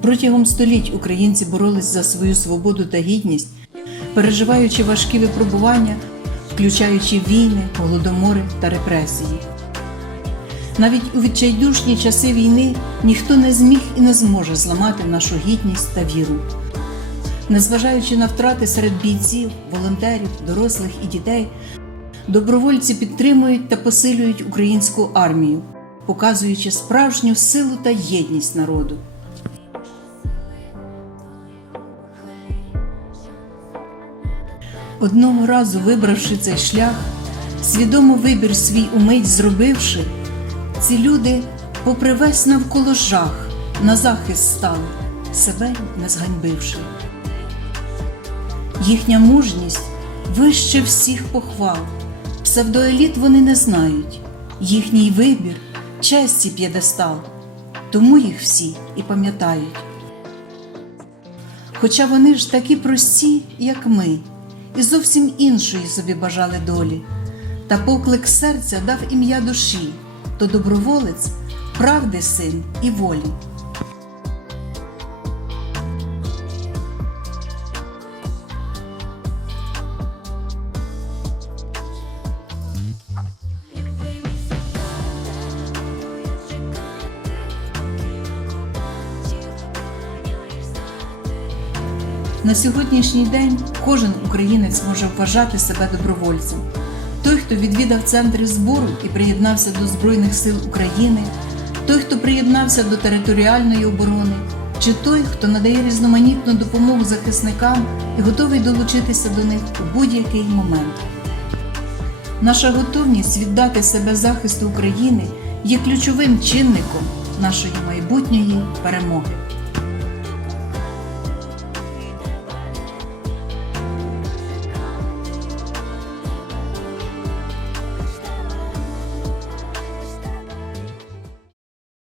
Протягом століть українці боролись за свою свободу та гідність, переживаючи важкі випробування, включаючи війни, голодомори та репресії. Навіть у відчайдушні часи війни ніхто не зміг і не зможе зламати нашу гідність та віру. Незважаючи на втрати серед бійців, волонтерів, дорослих і дітей, добровольці підтримують та посилюють українську армію, показуючи справжню силу та єдність народу. Одного разу вибравши цей шлях, свідомо вибір свій умить зробивши, ці люди, попри весь навколо жах, на захист стали, себе не зганьбивши. Їхня мужність вище всіх похвал, псевдоеліт вони не знають, їхній вибір честь і п'єдестал, тому їх всі і пам'ятають. Хоча вони ж такі прості, як ми, і зовсім іншої собі бажали долі, та поклик серця дав ім'я душі, то доброволець, правди син і волі. На сьогоднішній день кожен українець може вважати себе добровольцем. Той, хто відвідав центри збору і приєднався до Збройних сил України, той, хто приєднався до територіальної оборони, чи той, хто надає різноманітну допомогу захисникам і готовий долучитися до них у будь-який момент. Наша готовність віддати себе захисту України є ключовим чинником нашої майбутньої перемоги.